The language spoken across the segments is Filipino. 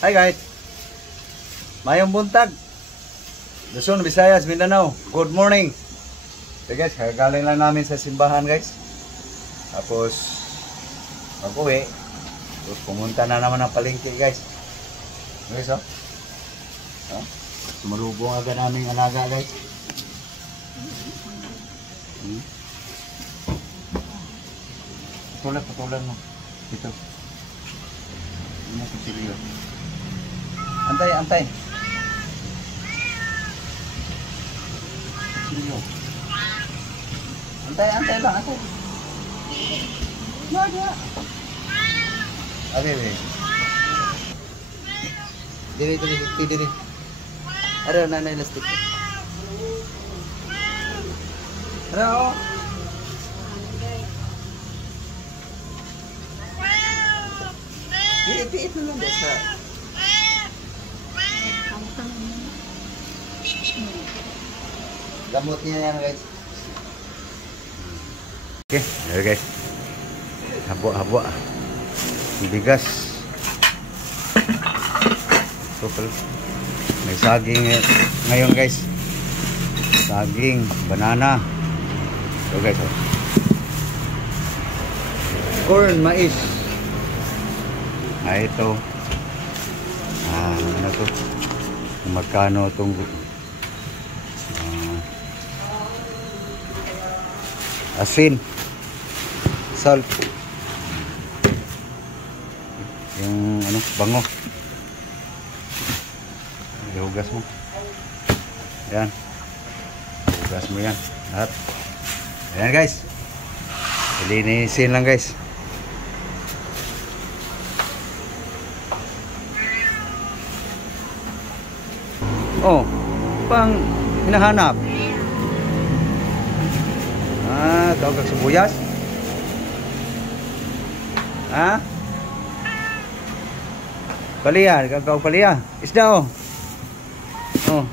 Hi guys. Mayong buntag. Luzon, Visayas, Mindanao. Good morning. So guys, kagaling lang namin sa simbahan guys. Tapos mag-uwi. Tapos pumunta na naman ng palengke guys. Guys oh. Sumalubong agad naming alaga guys. Patulan mo. Ito. Ini kecil. Antay. Kecil. Antay lang, antay. No, dia. Ade. Diri. Ada nanay lastik. Ada oh. Iit na lang desa. Gamot niya yan guys. Okay, there guys. Habo. Bigas. Super. May saging ngayon guys. Saging, banana. So guys. Corn, mais. Ito. Ano to? Magkano itong asin, salt, yung ano, bango. Ihugas mo. Yan. Ihugas mo yan. Lahat. Ayan guys. Linisin lang guys. Oh, pang hinahanap. Tawag kang sibuyas. Paliya, kagawag paliya. Isda oh. Oh.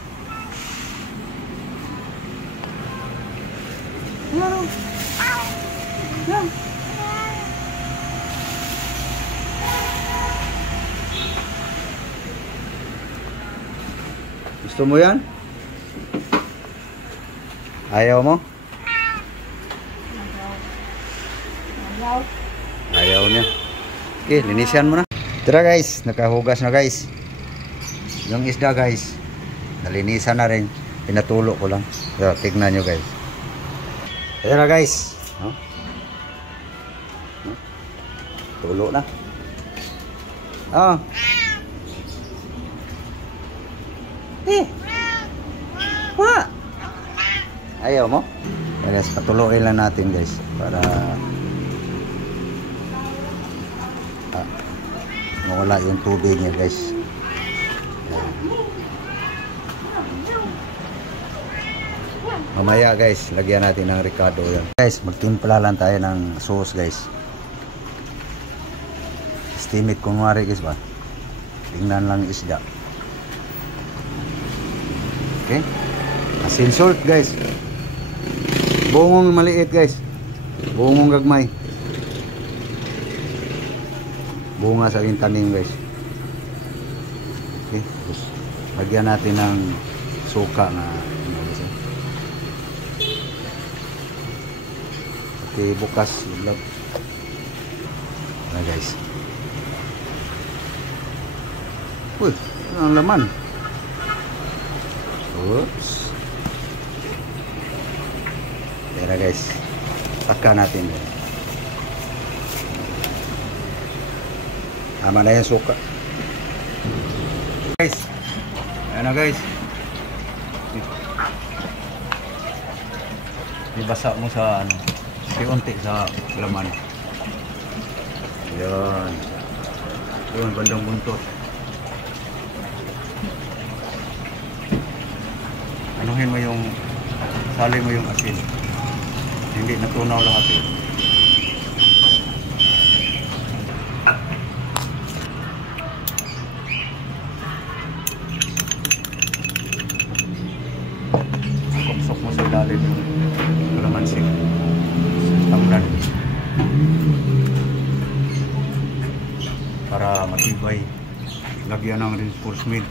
Gusto mo yan? Ayaw mo? Ayaw niya. Okay, linisan mo na. Tara guys, nakahugas na guys. Yung isda guys, nalinisan na rin. Pinatulo ko lang. So, tignan nyo guys. Tara guys. Tulo na. Ayaw mo? Guys, patuloy lang natin guys para mawala yung tubig niya guys. Mamaya guys, lagyan natin ng ricado yan. Guys, magtimpla lang tayo ng sauce guys. Estimate kunwari guys ba? Tingnan lang isda. Okay? Asin salt guys. Bungong maliit guys. Bungong gagmay. Bunga sa aking tanim guys. Okay, terus lagyan natin ng suka na pati bukas vlog na guys. Uy, ang laman. Oops. Tara guys, taka natin. Tama na yung suka. Guys, ayan na guys. Ibasa mo sa ano, unti sa laman. Ayan. Ayan, bandang buntot. Anuhin mo yung, sali mo yung asin. Hindi natunaw lahat eh. Kumsok mo sa ilalim yung kalamansi. Tamlan. Para matibay. Lagyan ng reinforcement.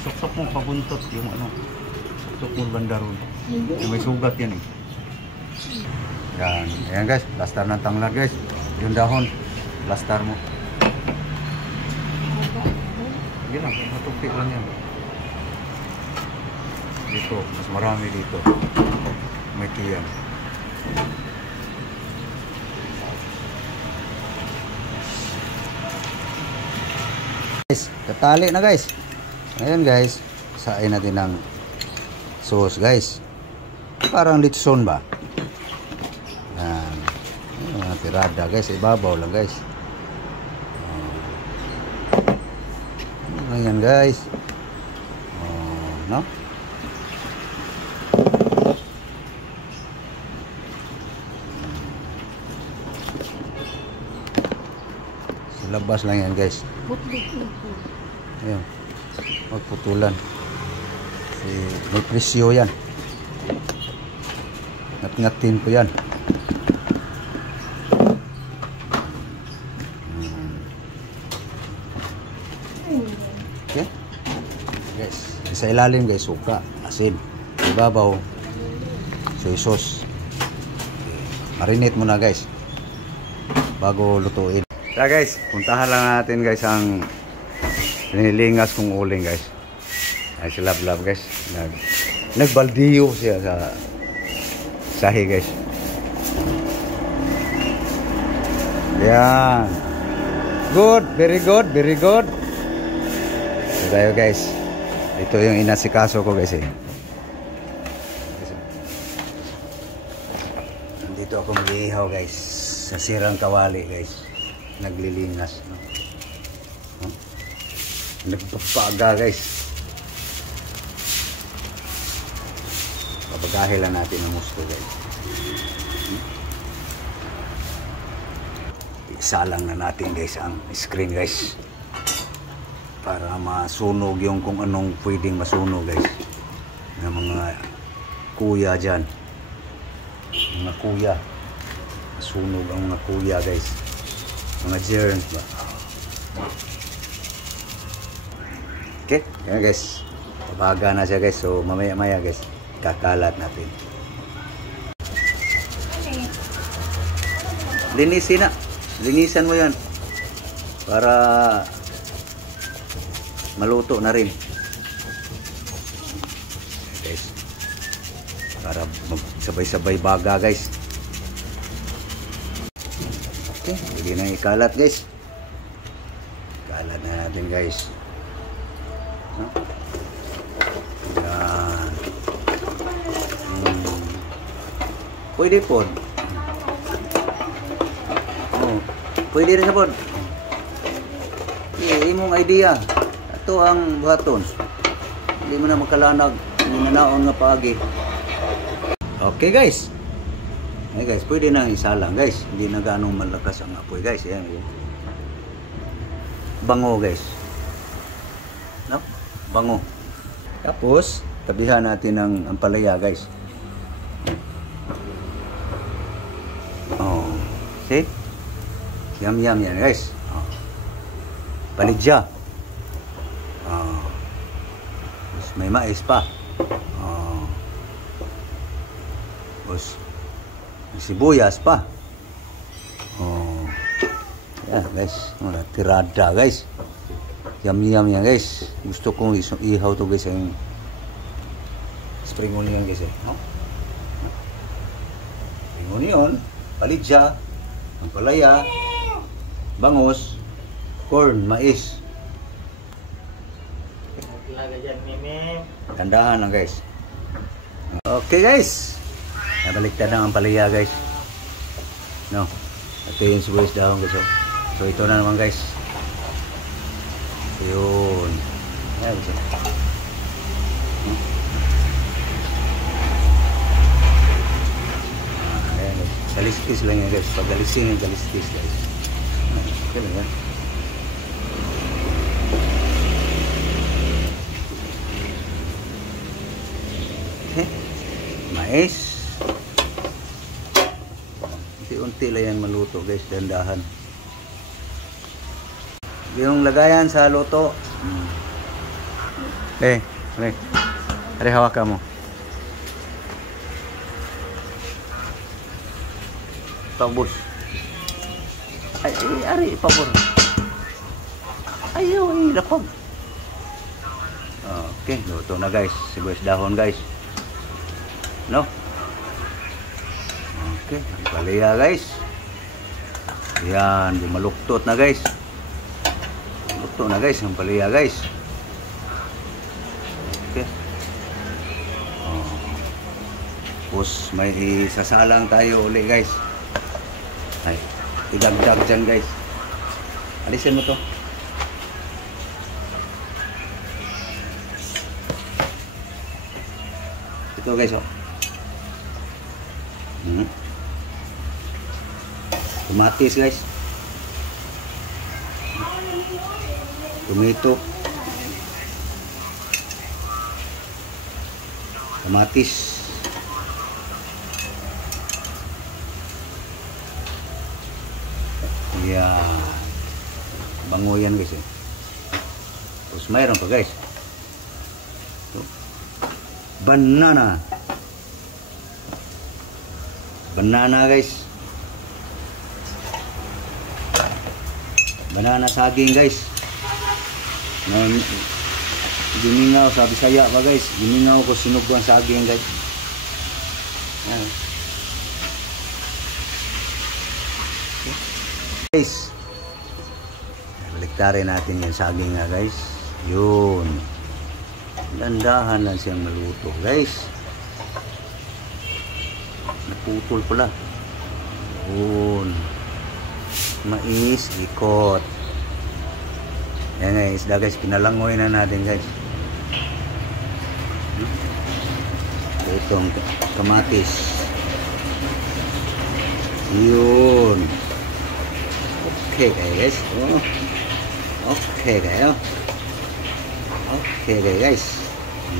Sok-sok mo pabuntot yung ano. Sok-sok mo banda ron. Yung may sugat yan eh. Yan. Ayan guys. Plaster ng tanglad guys. Yung dahon. Plaster mo. Sige lang. Matupik lang yan. Dito. Mas marami dito. May tiyan. Guys, tatali na guys. Ngayon guys, sain natin ng sauce guys. Parang litson ba? Yan. Yung mga tirada guys, ibabaw lang guys. Ano lang yan guys. No? Sa labas lang yan guys. Ayan. Magputulan. May presyo yan. Ngat-ngatin ko yan. Okay. Guys. Sa ilalim guys, suka, asin, ibabaw, soy sauce. Marinate muna guys. Bago lutuin. So guys, puntahan lang natin guys ang nililingas kong uling guys. Ay si Love guys. Nagbaldiyo siya sa sahi guys. Yan. Good, very good, very good. So tayo guys. Ito yung inasikaso ko guys eh. Nandito ako mag-ihaw guys. Sa sirang kawali guys. Naglilingas. No? Nagpapaga guys. Babagahe lang natin ang gusto guys. Isa lang na natin guys ang screen guys. Para masunog yung kung anong pwedeng masunog guys. Ng mga kuya dyan. Mga kuya. Masunog ang mga kuya guys. Mga germs ba. Okay, yan guys. Pabaga na siya guys. So mamaya-maya guys, kakalat natin. Linisin na. Linisan mo yan. Para maluto na rin. Guys. Para sabay-sabay baga guys. Okay, hindi na ikalat guys. Ikalat na natin guys. No? Yan. Pwede po. Oh, pwede rin sa pod. Imong idea. Ito ang buhaton. Hindi mo na makalanag. Hindi na naon nga paagi. Okay guys. Hey guys, pwede na isa lang guys. Hindi na ganong malakas ang apoy guys. Ayan. Bango guys. No? Bango. Tapos, tabihan natin ng ampalaya guys. Oh. See? Yum yan guys. Oh. Paligya. Oh. Tapos may mais pa. Oh. Tapos may sibuyas pa. Oh. Yan guys. Mga tirada guys. Yum yan guys. Gusto kong ihaw to guys yung spring onion guys eh. No? Spring onion, paligya, ampalaya, bangus, corn, mais. Tandaan lang guys. Okay guys. Nabaliktad na ang ampalaya guys. No. Ito yung sibuyas dahon guys. So ito na naman guys. Yun. Ayan guys. Ayan guys. Kaliskis lang yan guys. Pag alisin yung kaliskis guys. Okay lang yan. Mais. Unti-unti lang yan maluto guys, dandahan. Yung lagayan sa luto. Eh, hawakan mo. Pabos. Ay, ari, pabor. Ayaw, lapag. Okay, luto na guys. Sibuyas dahon guys. No? Okay, ang palaya guys. Yan, di maluktot na guys. Lukto na guys, ang palaya guys. Okay. Tapos may isasalang tayo uli guys. Ay, idagdag dyan guys. Alisin mo to. Ito guys oh. Kamatis guys. Tomato. Kamatis. Yan. Bango yan guys eh. Tapos mayroon pa guys. Banana. Banana guys. Banana saging guys. Gimingaw sa Bisaya pa guys. Gimingaw ko sinuguan saging guys. Yan. Guys, baliktarin natin yung saging nga guys. Yun, dandahan lang siyang maluto guys. Naputol pala. Yun, mais ikot. Yan guys, guys, pinalangoy na natin guys. Itong kamatis. Yun. Okay guys. Okay kayo. Okay guys.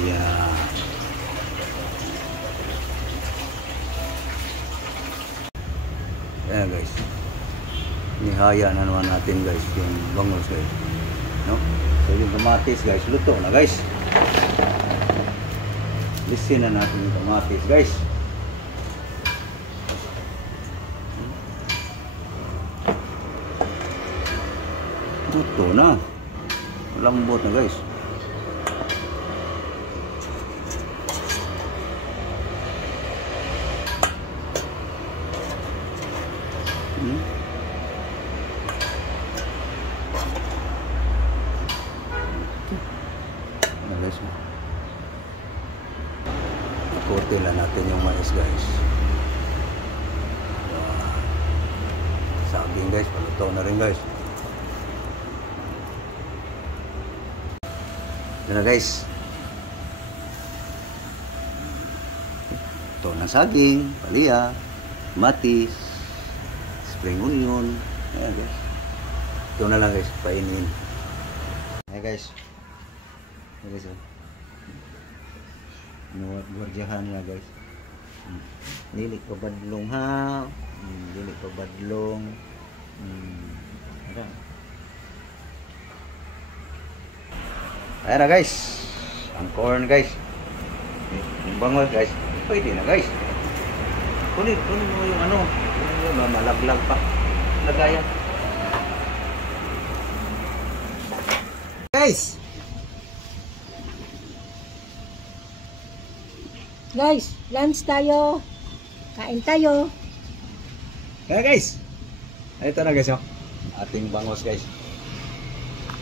Yeah. Ayan guys. Nihaya na naman natin guys yung bangus guys. No? So yung kamatis guys, luto na guys. Lisin na natin yung kamatis guys. Luto na. Lambot na guys. Ikutin lang natin yung mais guys. Saging guys, paluto na rin guys. Ito na guys. Ito na saging, palaya, matis, spring onion. Ayan guys. Ito na lang guys, painin. Ayan guys. Ayan guys. Gwardiyahan nga guys. Dili pa badlong ha. Dili pa badlong. Ayan na guys. Ang corn guys. Yung bango guys. Pwede na guys. Kunin mo yung ano. Malaglag pa. Lagayan. Guys. Guys, lunch tayo. Kain tayo. Kaya guys. Ito na guys oh. Ating bangos guys.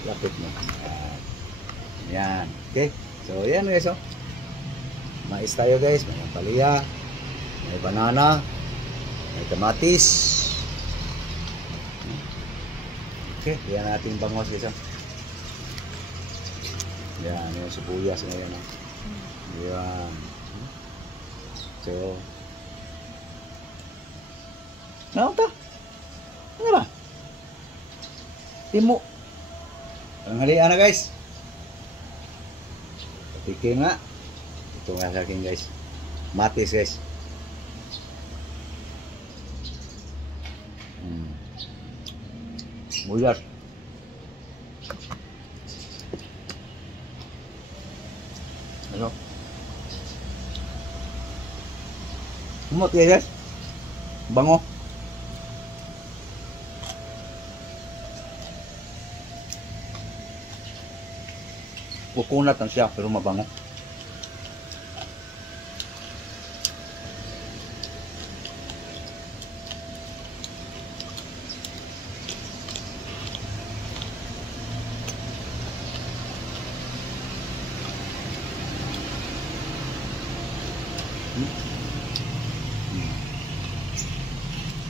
Lapit mo. Yan. Okay. So yan guys oh. Mais tayo guys. May palaya. May banana. May kamatis. Okay. Yan ating bangos guys oh. Yan. Yung sibuyas ngayon oh. Yan. So, ano ito? Ano ba? Timo. Ang halian na guys. Patikin nga. Ito nga sa akin guys. Matis guys. Buyas. Ano? Umot kayo guys. Bango. Kukunat lang siya pero mabango.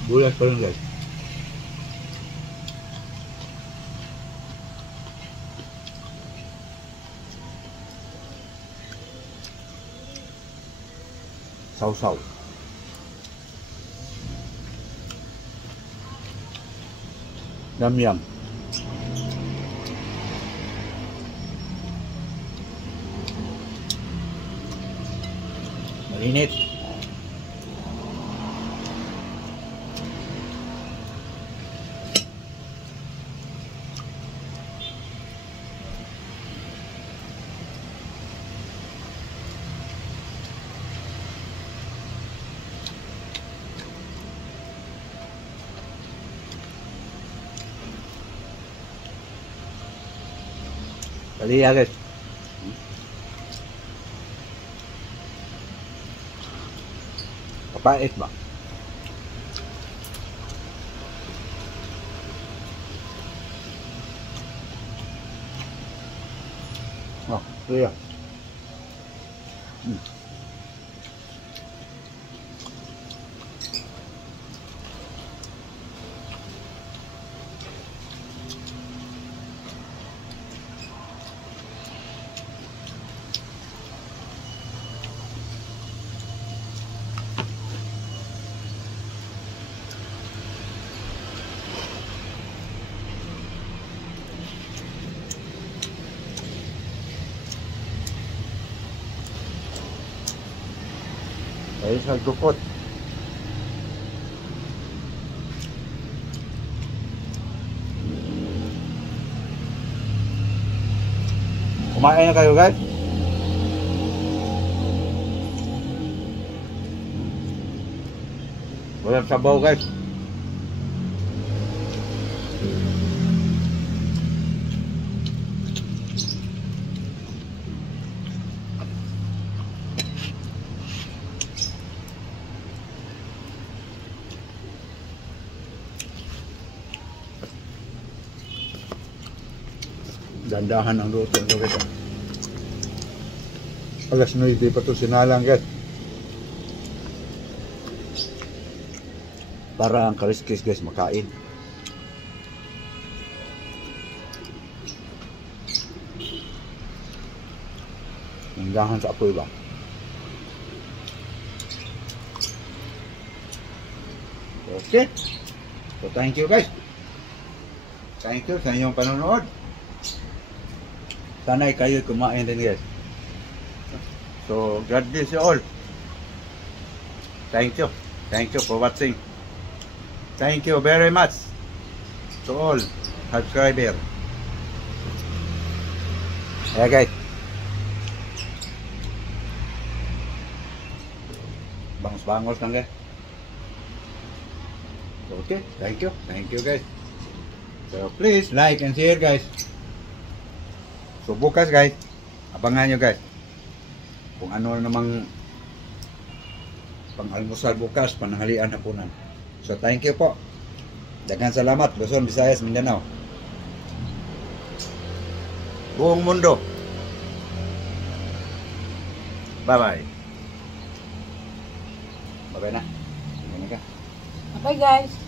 Bulas pa rin guys. Sausaw. Yum. Malinit. Dali ya guys. Papait ba? Oh, itu ya. Ayos nagdukot. Kumain na kayo guys. Walang sabaw guys. Dandahan ang luto nito guys. Alas 9 pa ito sinalang guys. Para ang kaliskis guys makain. Dandahan sa apoy ba? Okay. So thank you guys. Thank you sa inyong panonood. Sana'y kayo kumain din guys. So, God bless you all. Thank you. Thank you for watching. Thank you very much to all subscribers. Ayan guys. Bangos-bangos lang guys. Okay, thank you. Thank you guys. So, please like and share guys. So bukas guys, abangan nyo guys kung ano namang pang-almusal bukas, pananghalian, hapunan. So thank you po. Daghang salamat, Luzon, Visayas, Mindanao. Buong mundo. Bye-bye. Bye-bye na. Bye guys.